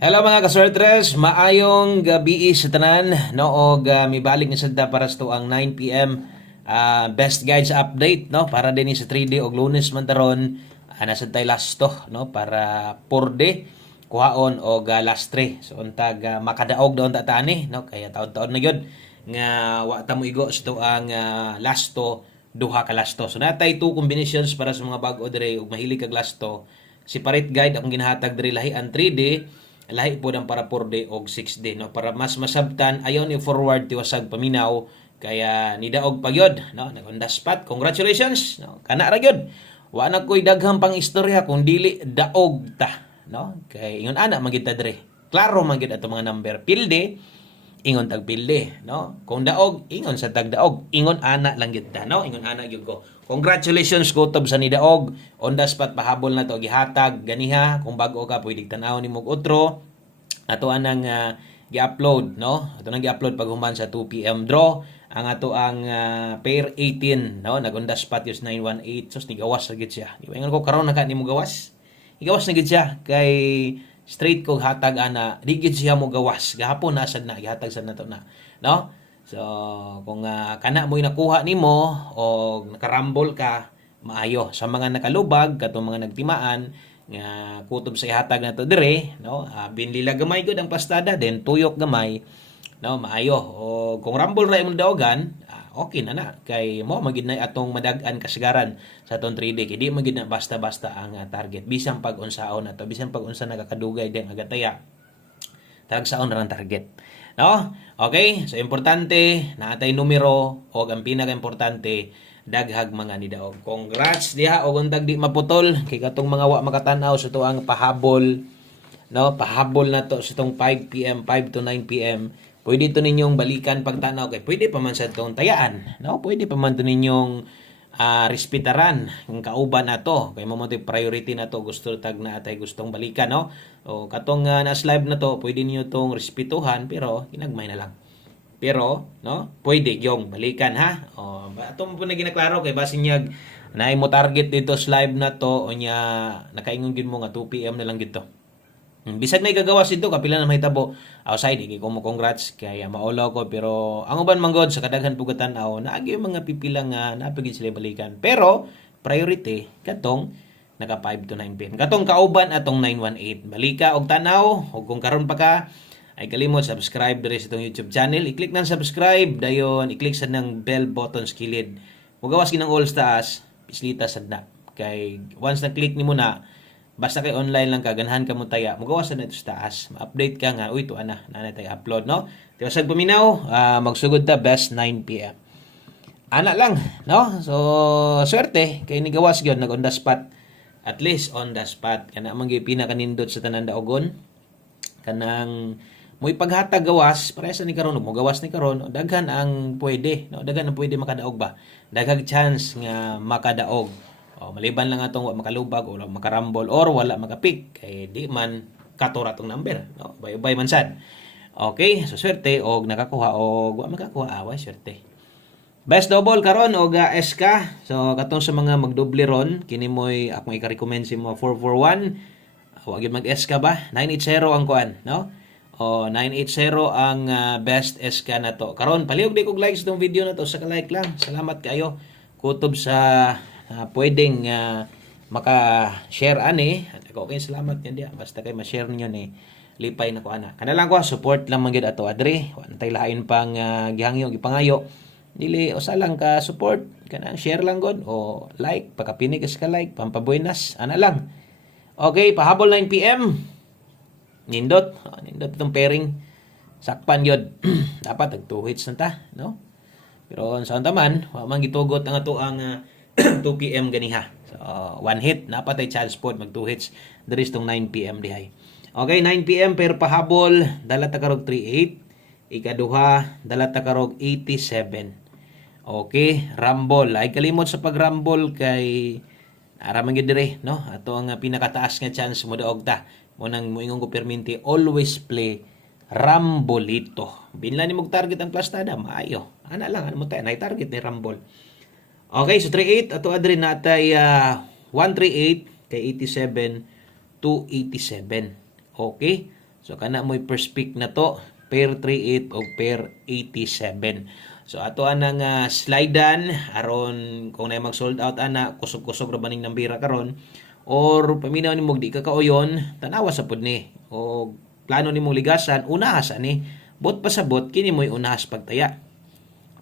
Hello mga kasortres, maayong gabi sa tanan no og mibalik ni sadta para sa tuang 9 PM best guides update no para din sa 3D og Lunes man taron nasa tay lasto no para 4D kuhaon og last 3 so untag makadaog daw ta tani no kaya taon-taon na gyud nga wa ta mo igo sa tuang lasto duha ka lasto so natay two combinations para sa mga bag-o dire ug mahilig kag lasto separate guide akong ginahatag dire lahi ang 3D lahi po ang para 4D o 6D no para mas masabtan ayaw ni forward tiwasag paminaw kaya nidaog pagyod no nag on the spot congratulations no kana ra gyud wa na koy daghang pang istorya kung dili daog ta no kay ingon ana magid ta dire klaro man gyud ato mga number pilde ingon tag pilde no kung daog ingon sa tag daog ingon ana lang gyud ta no ingon ana gyud ko congratulations kutob sa nidaog on the spot pahabol na to gihatag ganiha kung bago ka pwede tan-aw nimo otro ato anang gi-upload no ato nang gi-upload pag human sa 2 PM draw ang ato ang pair 18 no nag on the spot is 918 sus nigawas na gid siya di ba ingon ko karon naka nimo gawas igawas na gid siya kay straight ko hatag ana di gid siya mo gawas gahapon nasad na gihatag sad nato na no so kung kana mo nakuha nimo o nakarambol ka maayo sa mga nakalubag katong mga nagtimaan nga kutob sa ihatag nato dire no binlila gamay gud ang pastada then tuyok gamay no maayo o kung rambol ra imong daogan okay na kay mo magid na atong madag-an kasagaran sa atong 3D kay di magid na basta-basta ang target bisan pag unsaon ato bisan pag unsa nakakadugay din agataya tagsaon ra ang target no okay so importante natay numero o ang pinaka-importante daghag mga nidaog congrats diha og untag di maputol kay katong mga wa makatan-aw sa tuang pahabol no pahabol na to sa tong 5 PM 5 to 9 PM pwede to ninyong balikan pagtanaw kay pwede pa man sa tong tayaan no pwede pa man to ninyong respetaran ang kauban nato kay mo priority na to gusto tag na atay gustong balikan no o katong nas live na to pwede niyo tong respetuhan pero ginagmay na lang pero no pwede gyong balikan ha o ato mo po na ginaklaro kay basin niya naay mo target dito sa live na to o nya nakaingon gid mo nga 2 PM na lang gito bisag na igagawas dito kapila na mahitabo outside iki ko mo congrats kaya maulaw ko pero ang uban manggod sa kadaghan pugatan aw naagi mga pipila nga napagid sila balikan pero priority katong naka 5 to 9 PM katong kauban atong 918 balika og tanaw og kung karon pa ka ay kalimot subscribe diri sa itong YouTube channel i-click nang subscribe dayon i-click sa nang bell button sa kilid mugawas ginang all stars pislita sad na kay once na click nimo na basta kay online lang ka ganahan ka mo taya mugawas na ito sa taas ma-update ka nga uy to ana tay upload no tiwasag paminaw magsugod ta best 9 PM ana lang no so swerte kay ni gawas gyud nag on the spot at least on the spot kana man gyud pinakanindot sa tanan daogon kanang mo ipaghatag gawas para sa ni karon mo gawas ni karon daghan ang pwede no daghan ang pwede makadaog ba daghang chance nga makadaog o maliban lang atong wa makalubag o makarambol or wala makapik kay di man katura tong number no bay man sad okay so swerte og nakakuha og wa makakuha away swerte best double karon og SK so katong sa mga magdoble ron kini moy akong i-recommend si mo 441 wa gyud mag SK ba 980 ang kuan no o 980 ang best SK na to karon palihog di kog likes tong video na to sa ka-like lang salamat kayo kutob sa pwedeng maka-share ani ako kay salamat yan dia basta kay ma-share niyo ni lipay na ko ana kana lang ko support lang man gyud ato adre wa tay lain pang gihangyo gipangayo dili usa lang ka support kana share lang god o like pagkapinig ka like pampabuenas ana lang okay pahabol 9 PM nindot itong pairing sakpan yun dapat tag 2 hits na ta no pero saan taman wa man gitugot ang ato ang 2 PM ganiha so 1 hit napatay chance pod mag 2 hits diri tong 9 PM dihay okay 9 PM per pahabol dala ta karog 38 ikaduha dala ta karog 87 okay rumble ay kalimot sa pagrumble kay araman gid dire no ato ang pinakataas nga chance mo daog ta mo nang moingon ko perminti always play rambolito binlan ni mog target ang plastada maayo ana lang ano mo tayo na target ni rambol okay so 38 ato adre natay 138 kay 87 287 okay So kana mo'y first pick na to, pair 38 o pair 87. So ato anang slidean aron kung na mag sold out ana kusog-kusog ra baning nambira karon or paminaw nimo di ka kauyon tanawa sa pud ni o plano nimo ligasan unahas ani bot pasabot kini mo'y unahas pagtaya.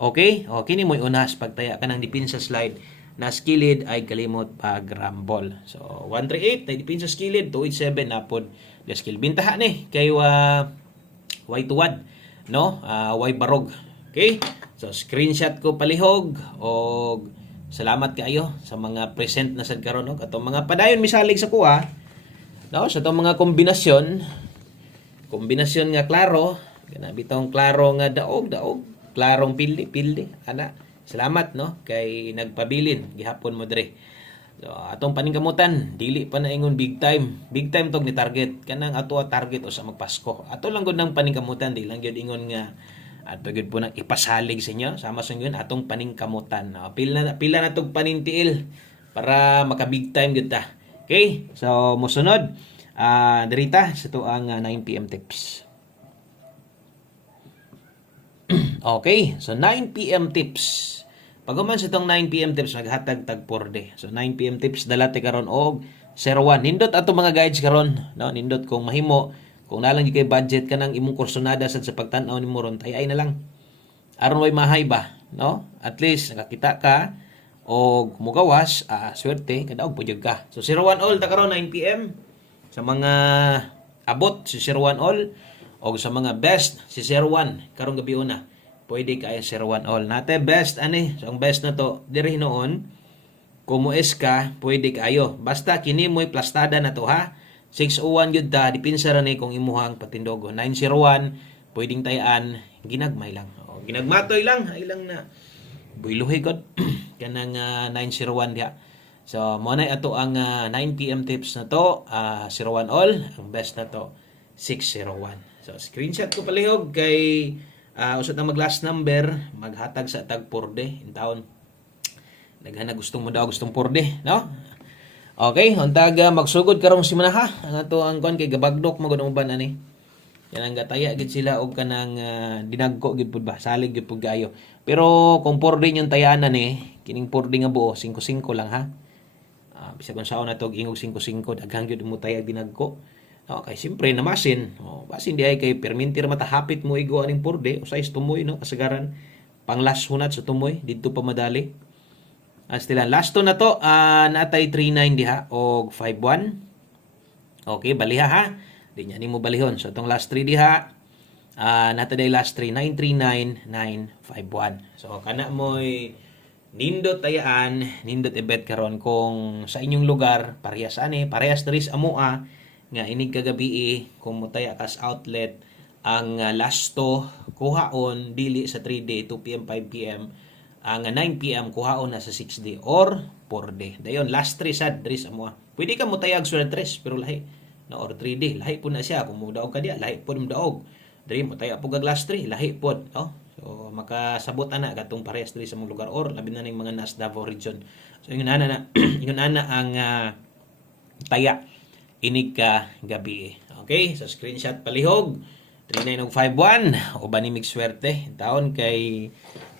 Okay? O kini mo'y unahas pagtaya kanang dipin sa slide na skilled ay kalimot pag rumble. So 138 ay dipin sa skilled 287 napod the skill bintaha ni kay way tuwad no way barog. Okay? So screenshot ko palihog og salamat kaayo sa mga present na sad karon no katong mga padayon misalig sa kuha no sa tong mga kombinasyon nga klaro kana bitong klaro nga daog klarong pildi ana salamat no kay nagpabilin gihapon mo dire. So atong paningkamutan dili pa na ingon big time tog ni target kanang ato target o sa magpasko ato lang gud nang paningkamutan di lang gyud ingon nga ato gyud po nang ipasalig sa inyo sama sa yun atong paningkamutan pila na tog panintiil para maka big time gyud ta. Okay, so mosunod dirita sa to ang 9 PM tips. Okay, so 9 PM tips. Paghuman sa itong 9 PM tips, naghatag tag 4D. So 9 PM tips, dalati karon og 01. Nindot ato mga guides karon, no? Nindot kung mahimo, kung nalang di kay budget ka ng imong kursonada sa pagtan-aw nimo ron, tay ay na lang. Aron way mahay ba, no? At least nakakita ka og mugawas, swerte kada og pujud ka. So 01 all ta karon 9 PM sa mga abot si 01 all o sa mga best si 01 karong gabi una pwede kaya 01 all nate best ani so ang best na to diri noon kumo es ka pwede kayo basta kini mo'y plastada na to ha 601 gyud ta dipinsa ra ni kung imuhang patindogo 901 pwedeng tayan ginagmay lang o ginagmatoy lang ay lang na builuhi god kanang 901 diha. So mo na ato ang 9 PM tips na to 01 all ang best na to 601. So screenshot ko palihog kay usot na mag last number maghatag sa tag 4D in taon. Daghana gustong mo daw gustong 4D, no? Okay, untag magsugod karong simana ha. Ang ato ang kon kay gabagdok magud uban ani. Yan ang gataya gid sila og kanang dinagko gid pud ba, salig gid pud gayo. Pero kung 4D yung tayanan kining 4D nga buo 5-5 lang ha. Bisag kung saon na to ingog 5-5 daghang gyud mo tayag dinagko. Okay, siyempre namasin. Basin di ay kay permintir matahapit mo igo aning 4D o size tumoy no kasagaran panglas hunat sa tumoy didto pa madali. Stilan last to na to natay 39 diha og 51. Okay, baliha ha. Di nya nimo balihon. So tong last 3 diha natay last 3 939 951. So kana moy nindot tayaan, nindot ibet karon kung sa inyong lugar parehas parehas diri sa amoa nga inig kagabi kung mutaya kas outlet ang last to kuhaon dili sa 3D 2 PM 5 PM ang 9 PM kuhaon na sa 6D or 4D dayon last 3 sad diri sa mo pwede ka mutayag sa 3 pero lahi na or 3D lahi po na siya kung mudaog ka diya lahi po mudaog diri mutaya po kag last 3 lahi po no so makasabot ana katong parehas diri sa mong lugar or labi na ning mga nas Davao region so ingon ana ang taya inig ka gabi. Okay, so screenshot palihog 3951 uban ni mig swerte taon kay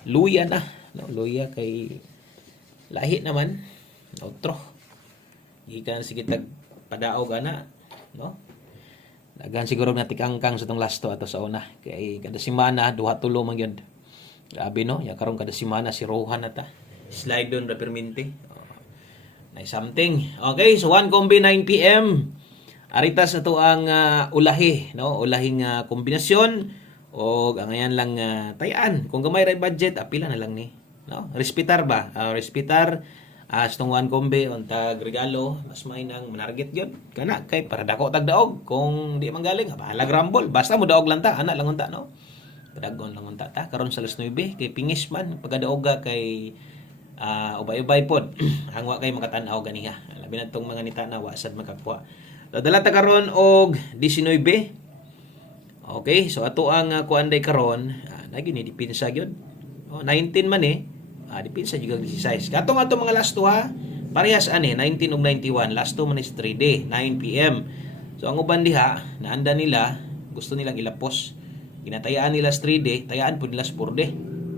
luya na no luya kay lahi naman otro gikan sige tag padaog ana no daghan siguro na tikangkang sa tong last to ato sa una kay kada semana duha tulo man gyud grabe no ya karon kada semana si Rohan ata slide down repermente something. Okay, so 1 combi 9 PM. Arita sa to ang ulahi, no? Ulahing kombinasyon o ang ayan lang tayaan. Kung gamay ra budget, apila na lang ni, no? Respitar ba? Respitar sa tong 1 combi untag regalo, mas may nang manarget gyud. Kana kay para dako tag daog kung di man galing, bahala grumble. Basta mo daog lang ta, ana lang unta, no? Padagon lang unta ta karon sa alas 9 kay pingis man pagadaoga kay ubay-ubay pod ang wa kay makatan-aw ganiha labi na tong mga nitana wa sad makakuha so dala ta karon og 19 okay so ato ang kuanday karon nagi ni dipinsa gyud 19 man dipinsa jud 16 katong ato mga last two ha parehas ani 19 ug 91 last two man is 3D 9 PM so ang uban diha naanda nila gusto nilang ilapos. Ginatayaan nila sa 3D, tayaan po nila sa 4D.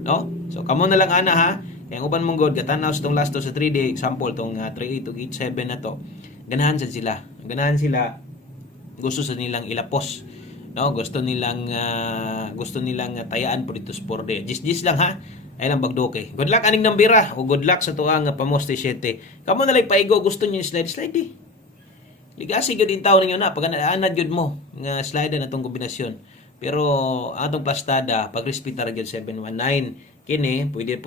No? So, kamo na lang ana ha. Kaya ang uban mong god, katanaw sa itong last to sa 3D, example, itong 3887 na to, ganahan sila. Ganahan sila, gusto sa nilang ilapos. No, gusto nilang tayaan po dito sa 4D. Gis lang ha. Ay lang bagdoke. Good luck aning nambira o good luck sa tuang pamoste 7. Kamo na lang paigo gusto niyo slide di. Ligasi gyud in taon ninyo na pag anad gyud mo nga slide na tong kombinasyon. Pero atong plastada pag respetar gyud 719 kini pwede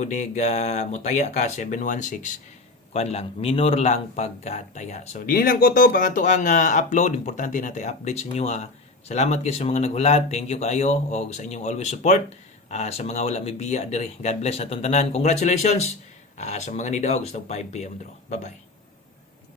motaya ka 716 kuan lang minor lang pagkataya. So dili lang ko to pang ato ang upload importante natin update sa inyo ha. Salamat kayo sa mga naghulat. Thank you kayo o sa inyong always support. Sa mga wala may biya diri. God bless na tanan. Congratulations sa mga nidaw gusto 5 PM draw. Bye-bye.